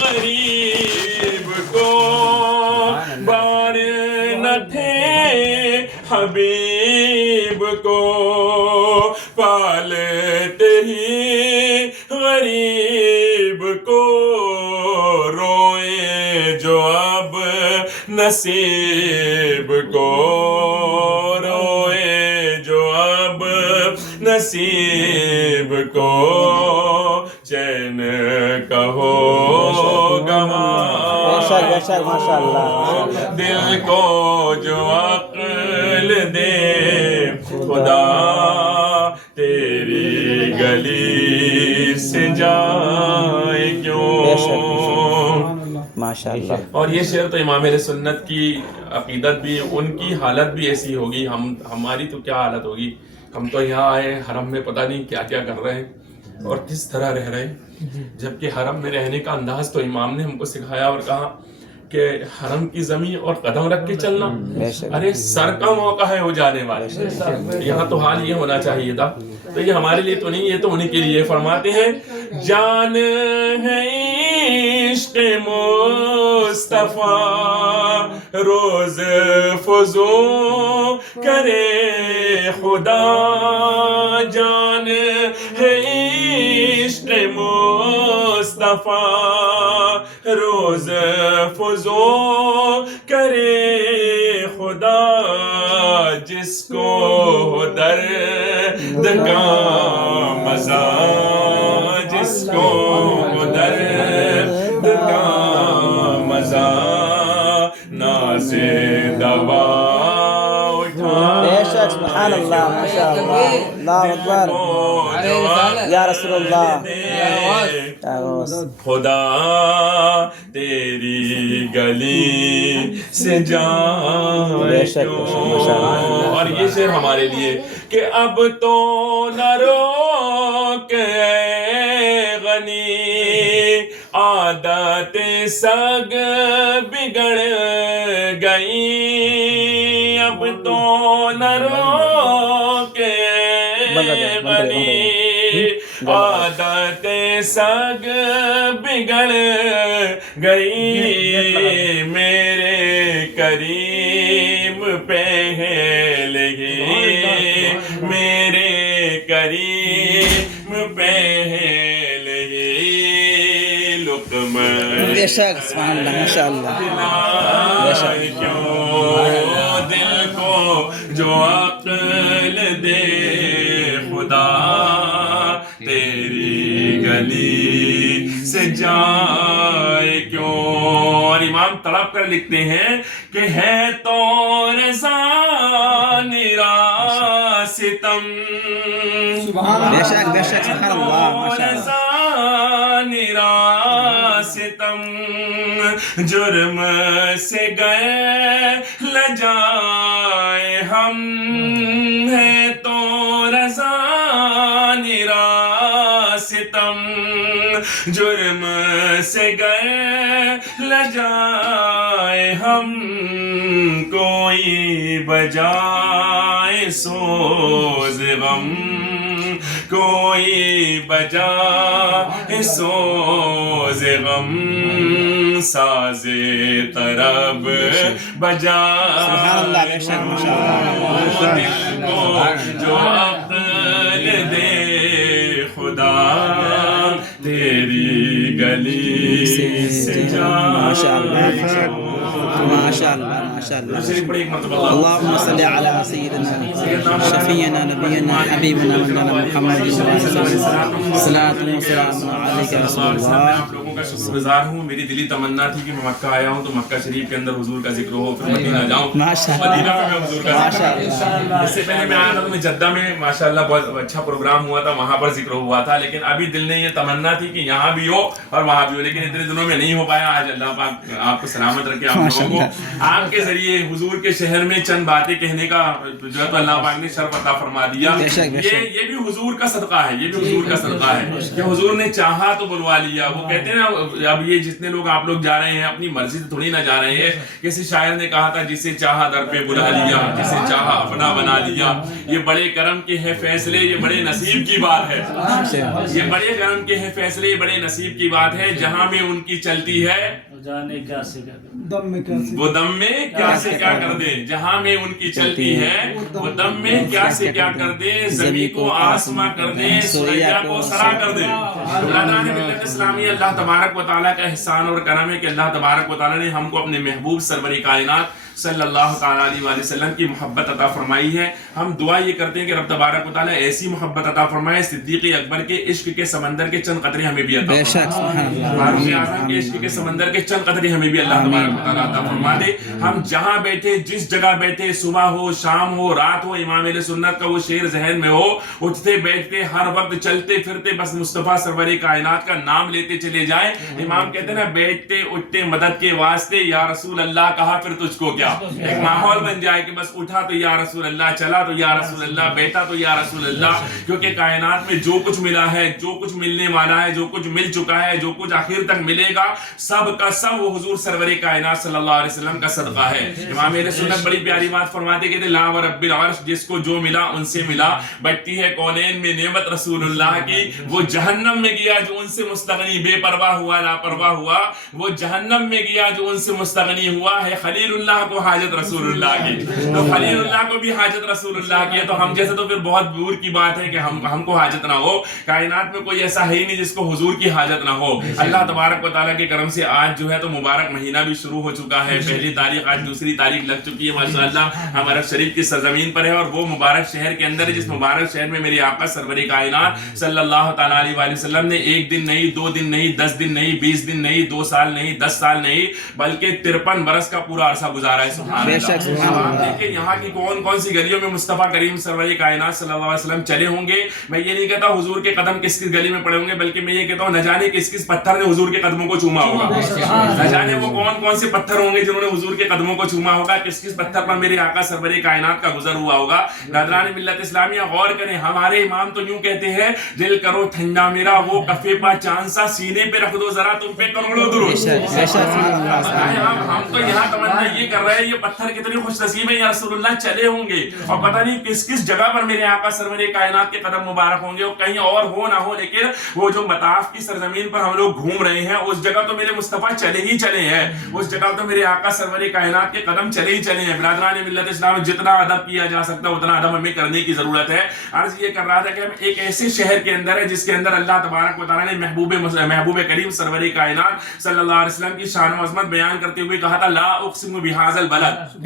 غریب کو بار نہ تھے حبیب کو پالتے ہی غریب کو روئے جو اب نصیب کو روئے جو اب نصیب کو چین کہو گواہ دل کو جو عقل دے خدا تیری گلی سے جائے کیوں. ماشاءاللہ. اور یہ شعر تو امام اہل سنت کی عقیدت بھی، ان کی حالت بھی ایسی ہوگی، ہماری تو کیا حالت ہوگی. ہم تو یہاں آئے حرم میں پتہ نہیں کیا کیا کر رہے ہیں اور کس طرح رہ رہے ہیں، جبکہ حرم میں رہنے کا انداز تو امام نے ہم کو سکھایا اور کہا کہ حرم کی زمین اور قدم رکھ کے چلنا، ارے سر کا موقع ہے ہو جانے والے. یہاں تو حال یہ ہونا چاہیے تھا. تو یہ ہمارے لیے تو نہیں، یہ تو انہیں کے لیے. فرماتے ہیں جان ہے عشق مصطفیٰ روز فزوں کرے خدا. جان ہے عشق مصطفیٰ روز فزوں کرے خدا. جس کو درد کا مزہ، جس کو درد کا مزہ، ناز دوا اٹھا. سبحان اللہ. ماشاء اللہ. اللہ اکبر. یا رسول اللہ. خدا تیری گلی سے جائے کیوں. اور یہ شعر ہمارے لیے کہ اب تو نہ روک اے غنی، عادت سگ بگڑ گئی. اب تو نہ روک اے غنی، عادت سگ بگڑ گئی. میرے کریم پہلے ہی، میرے کریم پہلے ہی لقمہ بے شک. سبحان اللہ. ماشاء اللہ. کیوں دل کو جو عقل دے خدا تیری گلی سے جائے کیوں. اور امام تڑپ کر لکھتے ہیں کہ ہے تو رضا نرا ستم. بے شک. بے شک. سبحان اللہ. ماشاء اللہ. رضا نرا ستم، جرم سے گئے لجائے ہم. ہے تو رضا نرا ستم، جرم سے گئے لجائے ہم. کوئی بجائے سوز غم، کوئی بجائے سوز غم، ساز طرب بجا. سبحان اللہ. بے شک. ماشاء اللہ. دل کو جو عقل دے خدا تیری گلی سے جا. ماشاء اللہ. ماشاء اللہ. ماشاء اللہ. اللهم صل على سيدنا شفيعنا نبينا حبيبنا مولانا محمد صلاة وسلام عليك يا رسول الله. آپ لوگوں کا شکر گزار ہوں. میری دلی تمنا تھی کہ میں مکہ آیا ہوں تو مکہ شریف کے اندر حضور کا ذکر ہو، پھر مدینہ جاؤں، مدینہ میں حضور کا ذکر. اس سے پہلے میں آیا تھا تو میں جدہ میں ماشاءاللہ بہت اچھا پروگرام ہوا تھا، وہاں پر ذکر ہوا تھا. لیکن ابھی دل نے یہ تمنا تھی کہ یہاں بھی ہو اور وہاں بھی ہو، لیکن اتنے دنوں میں نہیں ہو پایا. آج اللہ پاک آپ کو سلامت رکھے. آپ لوگوں کو آپ کے ذریعے حضور کے شہر میں چند باتیں کہنے کا جو ہے تو اللہ پاک نے شرف عطا فرما دیا. یہ بھی حضور کا صدقہ ہے, یہ بھی حضور کا صدقہ ہے کہ حضور نے چاہا تو بلوا لیا. وہ کہتے ہیں نا, اب یہ جتنے لوگ آپ لوگ جا رہے ہیں اپنی مرضی سے تھوڑی نہ جا رہے ہیں. کسی شاعر نے کہا تھا جسے چاہا در پہ بلا لیا, جسے چاہا اپنا بنا لیا. یہ بڑے کرم کے ہے فیصلے, یہ بڑے نصیب کی بات ہے. یہ بڑے کرم کے ہے فیصلے, یہ بڑے نصیب کی بات ہے. جہاں میں ان کی چلتی ہے وہ دم میں کیا سے کیا کر دے. جہاں میں ان کی چلتی ہے وہ دم میں کیا سے کیا کر دے. زمین کو آسماں کر دے, سوریا کو سرا کر دے. برادران ملت اسلامی, اللہ تبارک و تعالیٰ کا احسان اور کرم ہے کہ اللہ تبارک و تعالیٰ نے ہم کو اپنے محبوب سرور کائنات صلی اللہ تعالیٰ علیہ وآلہ وسلم کی محبت عطا فرمائی ہے. ہم دعا یہ کرتے ہیں کہ رب تبارک و تعالیٰ ایسی محبت عطا فرمائے صدیق اکبر کے عشق کے سمندر کے چند قطرے ہمیں بھی عطا فرمائے. فاروق اعظم کے عشق کے سمندر کے چند قطرے ہمیں بھی اللہ تبارک و تعالیٰ عطا فرما دے. ہم جہاں بیٹھے, جس جگہ بیٹھے, صبح ہو, شام ہو, رات ہو, امام اہل سنت کا وہ شعر ذہن میں ہو, اٹھتے بیٹھتے ہر وقت چلتے پھرتے بس مصطفیٰ سرور کائنات کا نام لیتے چلے جائیں. امام کہتے ہیں نا, بیٹھتے اٹھتے مدد کے واسطے یا رسول اللہ کہا پھر تجھ کو کیا. ایک ماحول بن جائے کہ بس اٹھا تو یا رسول اللہ, چلا تو یا رسول اللہ, بیٹھا تو یا رسول اللہ. کیونکہ کائنات میں جو کچھ ملا ہے, جو کچھ ملنے والا ہے, جو کچھ مل چکا ہے, جو کچھ آخر تک ملے گا, سب کا سب وہ حضور سرور کائنات صلی اللہ علیہ وسلم کا صدقہ ہے. امام اہل سنت بڑی پیاری بات فرماتے کہ لا ورب العرش, جس کو جو ملا ان سے ملا. بٹتی ہے کونین میں نعمت رسول اللہ کی. وہ جہنم میں گیا جو ان سے مستغنی, بے پرواہ ہوا, لاپرواہ ہوا. وہ جہنم میں گیا جو ان سے مستغنی ہوا ہے. خلیل اللہ کو حاجت رسول اللہ کی, تو خلیل اللہ کو بھی حاجت رسول اللہ کی ہے. تو ہم جیسے تو پھر بہت دور کی بات ہے کہ ہم کو حاجت نہ ہو. کائنات میں کوئی ایسا ہے ہی نہیں جس کو حضور کی حاجت نہ ہو. اللہ تبارک و تعالیٰ کے کرم سے آج جو ہے تو مبارک مہینہ بھی شروع ہو چکا ہے. پہلی تاریخ, آج دوسری تاریخ لگ چکی ہے ماشاءاللہ. ہم عرب شریف کی سرزمین پر ہے اور وہ مبارک شہر کے اندر, جس مبارک شہر میں میرے آقا سرور کائنات صلی اللہ تعالیٰ علیہ وآلہ وسلم نے ایک دن نہیں, 2 دن نہیں, 10 دن نہیں, 20 دن نہیں, 2 سال نہیں, 10 سال نہیں, بلکہ 53 برس کا پورا عرصہ گزارا ہے. سبحان اللہ. آپ دیکھیں یہاں کی کون کون سی گلیوں میں مصطفیٰ کریم سرور کائنات صلی اللہ علیہ وسلم چلے ہوں گے. میں یہ نہیں کہتا حضور کے قدم کس کس گلی میں پڑے ہوں گے, بلکہ میں یہ کہتا ہوں نہ جانے کس کس پتھر نے حضور کے قدموں کو چوما ہوگا. نہ جانے وہ کون کون سے پتھر ہوں گے جنہوں نے حضور کے قدموں کو چوما ہوگا, کس کس پتھر پر میرے آقا سرور کائنات کا گزر ہوا ہوگا. برادران ملت اسلامیہ غور کریں, ہمارے امام تو یوں کہتے ہیں دل کرو ٹھنڈا میرا, وہ کفے پا چاند سا, سینے پہ رکھ دو ذرا تم پہ کروڑوں درود. ہم تو یہاں تمنا یہ کر رہے ہیں یہ پتھر کتنے خوش نصیب ہیں, یا رسول اللہ چلے ہوں گے اور پتہ نہیں کس کس جگہ پر میرے آقا سرور کائنات کے قدم مبارک ہوں گے, اور کہیں اور ہو نہ ہو, لیکن وہ جو مطاف کی سرزمین پر ہم لوگ گھوم رہے ہیں اس جگہ تو میرے مصطفیٰ چلے ہی چلے ہیں, اس جگہ تو میرے آقا سرور کائنات کے قدم چلے ہی چلے ہیں. برادران ملت اسلام, جتنا ادب کیا جا سکتا ہے اتنا ادب ہمیں کرنے کی ضرورت ہے. عرض یہ کر رہا تھا کہ ہم ایک ایسے شہر کے اندر ہے جس کے اندر اللہ تبارک و تعالیٰ نے محبوب کریم سرور کائنات صلی اللہ علیہ وسلم کی شان و عظمت بیان کرتے ہوئے کہا تھا لا اقسم بہذا البلد,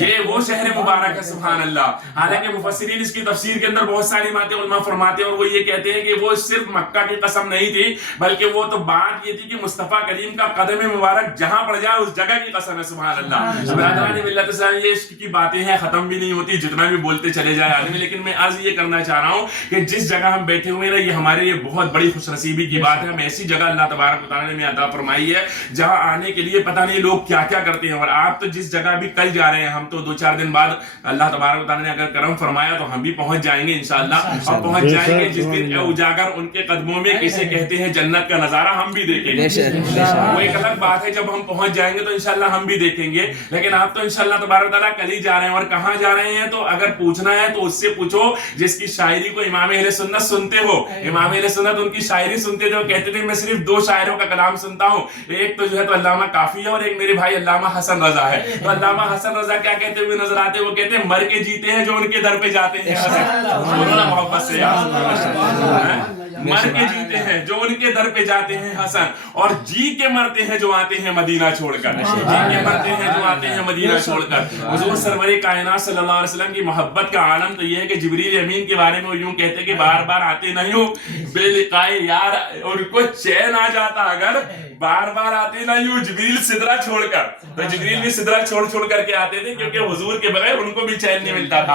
یہ وہ شہر مبارک ہے. سبحان اللہ. حالانکہ مفسرین اس کی تفسیر کے اندر بہت ساری باتیں علماء فرماتے ہیں اور وہ یہ کہتے ہیں کہ وہ صرف مکہ کی قسم نہیں تھی, بلکہ وہ تو بات یہ تھی کہ مصطفیٰ کریم کا قدم مبارک جہاں پڑ جائے اس جگہ کی قسم ہے. سبحان اللہ. برادران ملت اسلام, یہ عشق کی باتیں ہیں, ختم بھی نہیں ہوتی جتنا بھی بولتے چلے جائے آدمی. لیکن میں عرض یہ کرنا چاہ رہا ہوں کہ جس جگہ ہم بیٹھے ہوئے ہیں یہ ہمارے لیے بہت بڑی خوش نصیبی کی بات ہے. ہم ایسی جگہ اللہ تبارک و تعالیٰ نے ہمیں عطا فرمائی ہے جہاں آنے کے لیے پتہ نہیں لوگ کیا کیا کرتے ہیں. اور آپ تو جس جگہ بھی کل جا رہے ہیں, ہم تو 2-4 دن بعد اللہ تبارک و تعالیٰ نے اگر کرم فرمایا تو ہم بھی پہنچ جائیں گے انشاءاللہ. اور پہنچ جائیں گے جس دن اجاگر ان کے قدموں میں کسے کہتے ہیں جنت کا نظارہ ہم بھی دیکھیں گے. وہ ایک الگ بات ہے, جب ہم پہنچ جائیں گے تو انشاءاللہ ہم بھی دیکھیں گے. لیکن آپ تو انشاءاللہ تبارک و تعالیٰ کل ہی جا رہے ہیں, اور کہاں جا رہے ہیں تو اگر پوچھنا ہے تو اس سے پوچھو جس کی شاعری کو امام اہل سنت سنتے ہو. امام اہل سنت ان کی شاعری سنتے تھے, وہ کہتے تھے میں صرف 2 شاعروں کا کلام سنتا ہوں, ایک تو جو ہے تو علامہ کافی ہے اور ایک میرے بھائی علامہ حسن رضا ہے. تو علامہ حسن رضا کیا کہتے ہوئے نظر آتے, وہ کہتے ہیں مر کے جیتے ہیں جو ان کے در پہ جاتے ہیں. محبت سے مر کے جیتے ہیں جو ان کے در پہ جاتے ہیں حسن, اور جی کے مرتے ہیں جو آتے ہیں مدینہ چھوڑ کر. جی کے مرتے ہیں جو آتے ہیں مدینہ چھوڑ کر. حضور سرور کائنات صلی اللہ علیہ وسلم کی محبت کا عالم تو یہ ہے کہ جبریل امین کے بارے میں وہ یوں کہتے کہ بار بار آتے نہیں ہو بے لقائے یار, ان کو چین آ جاتا اگر بار بار آتے نہیں ہو جبریل سدرہ چھوڑ کر. تو جبریل بھی سدرہ چھوڑ کر کے آتے تھے کیونکہ حضور کے بغیر ان کو بھی چین نہیں ملتا تھا.